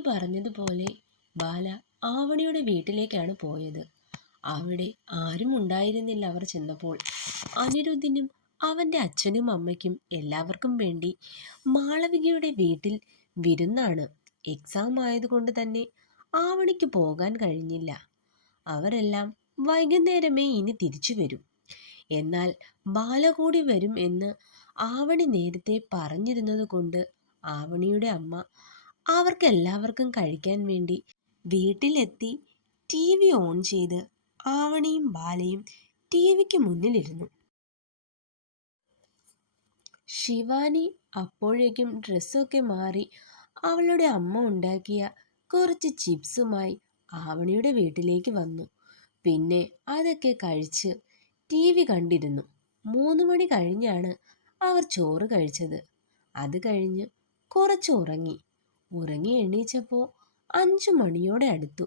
സിദ്ധു പറഞ്ഞതുപോലെ ബാല ആവണിയുടെ വീട്ടിലേക്കാണ് പോയത്. അവിടെ ആരും ഉണ്ടായിരുന്നില്ല അവർ ചെന്നപ്പോൾ. അനിരുദ്ധിനും അവൻ്റെ അച്ഛനും അമ്മയ്ക്കും എല്ലാവർക്കും വേണ്ടി മാളവികയുടെ വീട്ടിൽ വിരുന്നാണ്. എക്സാം ആയതുകൊണ്ട് തന്നെ ആവണിക്ക് പോകാൻ കഴിഞ്ഞില്ല. അവരെല്ലാം വൈകുന്നേരമേ ഇനി തിരിച്ചു വരും. എന്നാൽ ബാല കൂടി വരും എന്ന് ആവണി നേരത്തെ പറഞ്ഞിരുന്നത് കൊണ്ട് ആവണിയുടെ അമ്മ അവർക്കെല്ലാവർക്കും കഴിക്കാൻ വേണ്ടി വീട്ടിലെത്തി ടി വി ഓൺ ചെയ്ത് ആവണിയും ബാലയും ടി വിക്ക് മുന്നിലിരുന്നു. ശിവാനി അപ്പോഴേക്കും ഡ്രസ്സൊക്കെ മാറി അവളുടെ അമ്മ ഉണ്ടാക്കിയ കുറച്ച് ചിപ്സുമായി ആവണിയുടെ വീട്ടിലേക്ക് വന്നു. പിന്നെ അതൊക്കെ കഴിച്ച് ടി വി കണ്ടിരുന്നു. 3 മണി കഴിഞ്ഞാണ് അവർ ചോറ് കഴിച്ചത്. അത് കഴിഞ്ഞ് കുറച്ച് ഉറങ്ങി എണീച്ചപ്പോൾ 5 മണിയോടെ അടുത്തു.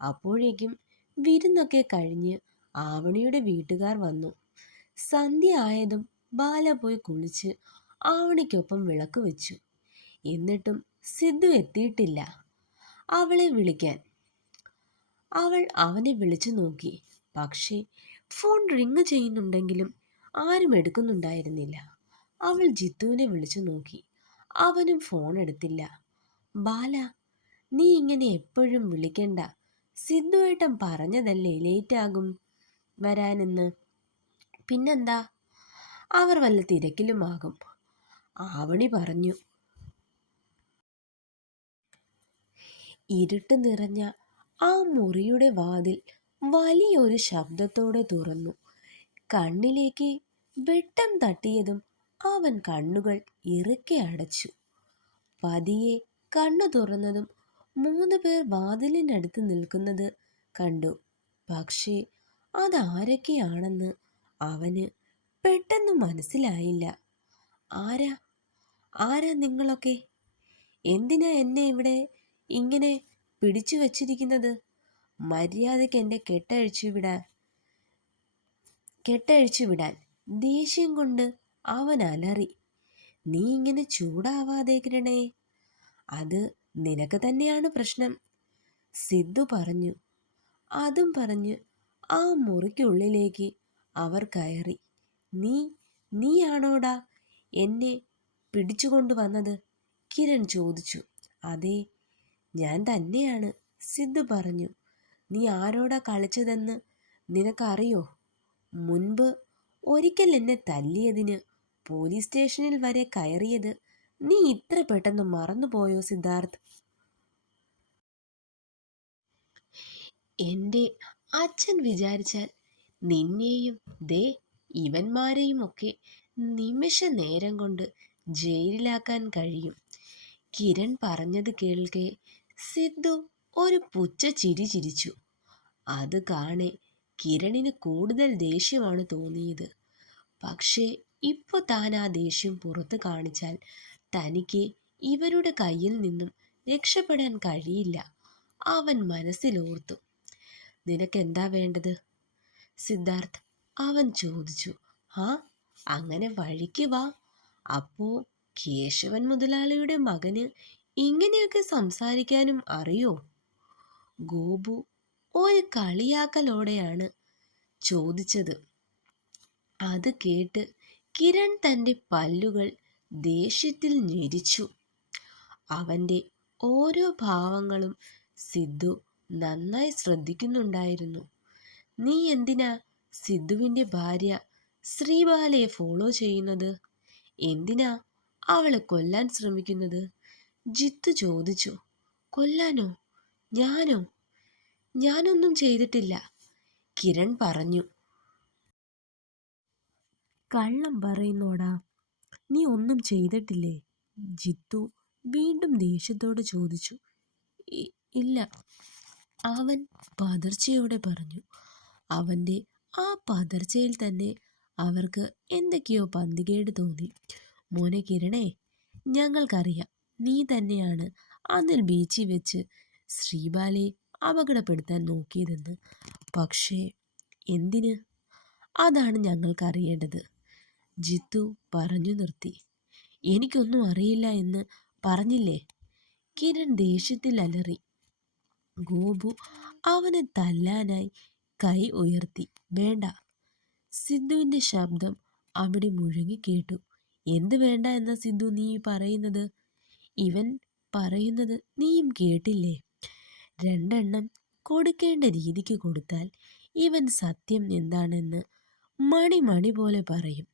അപ്പോഴേക്കും വിരുന്നൊക്കെ കഴിഞ്ഞ് ആവണിയുടെ വീട്ടുകാർ വന്നു. സന്ധ്യ ആയതും ബാല പോയി കുളിച്ച് ആവണിക്കൊപ്പം വിളക്ക് വെച്ചു. എന്നിട്ടും സിദ്ധു എത്തിയിട്ടില്ല അവളെ വിളിക്കാൻ. അവൾ അവനെ വിളിച്ചു നോക്കി. പക്ഷേ ഫോൺ റിങ് ചെയ്യുന്നുണ്ടെങ്കിലും ആരും എടുക്കുന്നുണ്ടായിരുന്നില്ല. അവൾ ജിത്തുവിനെ വിളിച്ചു നോക്കി. അവനും ഫോൺ എടുത്തില്ല. ബാല, നീ ഇങ്ങനെ എപ്പോഴും വിളിക്കണ്ട. സിദ്ധുവേട്ടൻ പറഞ്ഞതല്ലേ ലേറ്റാകും വരാനെന്ന്. പിന്നെന്താ, അവർ വല്ല തിരക്കിലുമാകും, ആവണി പറഞ്ഞു. ഇരുട്ട് നിറഞ്ഞ ആ മുറിയുടെ വാതിൽ വലിയൊരു ശബ്ദത്തോടെ തുറന്നു. കണ്ണിലേക്ക് വെട്ടം തട്ടിയതും അവൻ കണ്ണുകൾ ഇറുക്കെ അടച്ചു. പതിയെ കണ്ണു തുറന്നതും 3 പേർ വാതിലിനടുത്ത് നിൽക്കുന്നത് കണ്ടു. പക്ഷേ അതാരൊക്കെയാണെന്ന് അവന് പെട്ടെന്ന് മനസ്സിലായില്ല. ആരാ ആരാ നിങ്ങളൊക്കെ? എന്തിനാ എന്നെ ഇവിടെ ഇങ്ങനെ പിടിച്ചു വച്ചിരിക്കുന്നത്? മര്യാദയ്ക്ക് എൻ്റെ കെട്ടഴിച്ചു വിടാൻ. ദേഷ്യം കൊണ്ട് അവൻ അലറി. നീ ഇങ്ങനെ ചൂടാവാതെ കിരണേ, അത് നിനക്ക് തന്നെയാണ് പ്രശ്നം, സിദ്ധു പറഞ്ഞു. അതും പറഞ്ഞ് ആ മുറിക്കുള്ളിലേക്ക് അവർ കയറി. നീയാണോടാ എന്നെ പിടിച്ചുകൊണ്ടു വന്നത്? കിരൺ ചോദിച്ചു. അതെ, ഞാൻ തന്നെയാണ്, സിദ്ധു പറഞ്ഞു. നീ ആരോടാ കളിച്ചതെന്ന് നിനക്കറിയോ? മുൻപ് ഒരിക്കൽ എന്നെ തല്ലിയതിന് പോലീസ് സ്റ്റേഷനിൽ വരെ കയറിയത് നീ ഇത്ര പെട്ടെന്ന് മറന്നുപോയോ സിദ്ധാർത്ഥ്? എൻ്റെ അച്ഛൻ വിചാരിച്ചാൽ നിന്നെയും ദേ ഇവന്മാരെയും ഒക്കെ നിമിഷ നേരം കൊണ്ട് ജയിലിലാക്കാൻ കഴിയും. കിരൺ പറഞ്ഞത് കേൾക്കെ സിദ്ധു ഒരു പുച്ഛ ചിരി ചിരിച്ചു. അത് കാണെ കിരണിന് കൂടുതൽ ദേഷ്യമാണ് തോന്നിയത്. പക്ഷേ ഇപ്പോൾ താൻ ആ ദേഷ്യം പുറത്ത് കാണിച്ചാൽ തനിക്ക് ഇവരുടെ കയ്യിൽ നിന്നും രക്ഷപ്പെടാൻ കഴിയില്ല. അവൻ മനസ്സിലോർത്തു. നിനക്കെന്താ വേണ്ടത് സിദ്ധാർത്ഥ്? അവൻ ചോദിച്ചു. ആ, അങ്ങനെ വഴിക്ക് വാ. അപ്പോ കേശവൻ മുതലാളിയുടെ മകന് ഇങ്ങനെയൊക്കെ സംസാരിക്കാനും അറിയോ? ഗോപു ഒരു കളിയാക്കലോടെയാണ് ചോദിച്ചത്. അത് കേട്ട് കിരൺ തൻ്റെ പല്ലുകൾ ദേഷ്യത്തിൽ ഞെരിച്ചു. അവൻ്റെ ഓരോ ഭാവങ്ങളും സിദ്ധു നന്നായി ശ്രദ്ധിക്കുന്നുണ്ടായിരുന്നു. നീ എന്തിനാ സിദ്ധുവിൻ്റെ ഭാര്യ ശ്രീബാലയെ ഫോളോ ചെയ്യുന്നത്? എന്തിനാ അവളെ കൊല്ലാൻ ശ്രമിക്കുന്നത്? ജിത്തു ചോദിച്ചു. കൊല്ലാനോ? ഞാനൊന്നും ചെയ്തിട്ടില്ല, കിരൺ പറഞ്ഞു. കള്ളം പറയുന്നോടാ, നീ ഒന്നും ചെയ്തിട്ടില്ലേ? ജിത്തു വീണ്ടും ദേഷ്യത്തോടെ ചോദിച്ചു. ഇല്ല, അവൻ പതർച്ചയോടെ പറഞ്ഞു. അവൻ്റെ ആ പതർച്ചയിൽ തന്നെ അവർക്ക് എന്തൊക്കെയോ പന്തികേട് തോന്നി. മോനെ കിരണേ, ഞങ്ങൾക്കറിയാം നീ തന്നെയാണ് അന്നിൽ ബീച്ചിൽ വെച്ച് ശ്രീബാലയെ അപകടപ്പെടുത്താൻ നോക്കിയതെന്ന്. പക്ഷേ എന്തിന്? അതാണ് ഞങ്ങൾക്കറിയേണ്ടത്, ജിത്തു പറഞ്ഞു നിർത്തി. എനിക്കൊന്നും അറിയില്ല എന്ന് പറഞ്ഞില്ലേ? കിരൺ ദേഷ്യത്തിൽ അലറി. ഗോപു അവനെ തല്ലാനായി കൈ ഉയർത്തി. വേണ്ട. സിദ്ധുവിൻ്റെ ശബ്ദം അവിടെ മുഴങ്ങി കേട്ടു. എന്ത് വേണ്ട എന്ന സിദ്ധു നീ പറയുന്നത്? ഇവൻ പറയുന്നത് നീയും കേട്ടില്ലേ? രണ്ടെണ്ണം കൊടുക്കേണ്ട രീതിക്ക് കൊടുത്താൽ ഇവൻ സത്യം എന്താണെന്ന് മണി മണി പോലെ പറയും.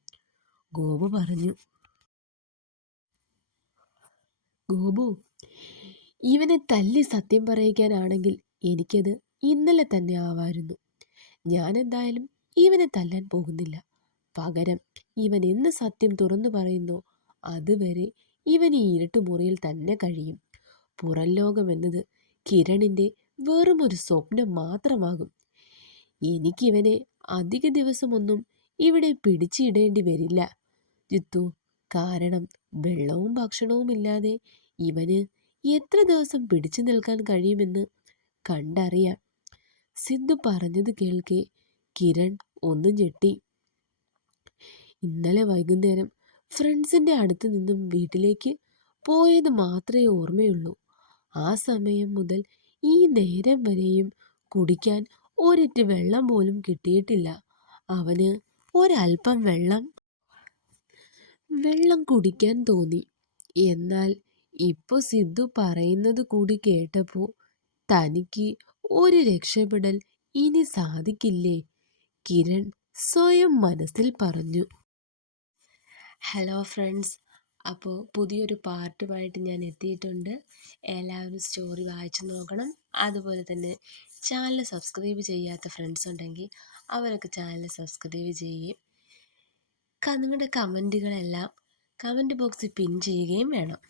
ഗോപു പറഞ്ഞു. ഗോപു, ഇവനെ തല്ലി സത്യം പറയിക്കാനാണെങ്കിൽ എനിക്കത് ഇന്നലെ തന്നെ ആവായിരുന്നു. ഞാൻ എന്തായാലും ഇവനെ തല്ലാൻ പോകുന്നില്ല. പകരം ഇവൻ എന്ന് സത്യം തുറന്നു പറയുന്നോ അതുവരെ ഇവൻ ഈ ഇരുട്ടുമുറിയിൽ തന്നെ കഴിയും. പുറം ലോകമെന്നത് കിരണിൻ്റെ വെറുമൊരു സ്വപ്നം മാത്രമാകും. എനിക്കിവനെ അധിക ദിവസമൊന്നും ഇവിടെ പിടിച്ചിടേണ്ടി വരില്ല ജിത്തു. കാരണം വെള്ളവും ഭക്ഷണവും ഇല്ലാതെ ഇവന് എത്ര ദിവസം പിടിച്ചു നിൽക്കാൻ കഴിയുമെന്ന് കണ്ടറിയാം. സിദ്ധു പറഞ്ഞത് കേൾക്കെ കിരൺ ഒന്ന് ഞെട്ടി. ഇന്നലെ വൈകുന്നേരം ഫ്രണ്ട്സിൻ്റെ അടുത്ത് നിന്നും വീട്ടിലേക്ക് പോയത് മാത്രമേ ഓർമ്മയുള്ളൂ. ആ സമയം മുതൽ ഈ നേരം വരെയും കുടിക്കാൻ ഒരിറ്റ് വെള്ളം പോലും കിട്ടിയിട്ടില്ല. അവന് ഒരല്പം വെള്ളം കുടിക്കാൻ തോന്നി. എന്നാൽ ഇപ്പോൾ സിദ്ധു പറയുന്നത് കൂടി കേട്ടപ്പോൾ തനിക്ക് ഒരു രക്ഷപ്പെടൽ ഇനി സാധിക്കില്ലേ? കിരൺ സ്വയം മനസ്സിൽ പറഞ്ഞു. ഹലോ ഫ്രണ്ട്സ്, അപ്പോൾ പുതിയൊരു പാർട്ടുമായിട്ട് ഞാൻ എത്തിയിട്ടുണ്ട്. എല്ലാവരും സ്റ്റോറി വായിച്ചു നോക്കണം. അതുപോലെ തന്നെ ചാനൽ സബ്സ്ക്രൈബ് ചെയ്യാത്ത ഫ്രണ്ട്സ് ഉണ്ടെങ്കിൽ അവരൊക്കെ ചാനൽ സബ്സ്ക്രൈബ് ചെയ്യുകയും നിങ്ങളുടെ കമൻറ്റുകളെല്ലാം കമൻറ്റ് ബോക്സിൽ പിൻ ചെയ്യുകയും വേണം.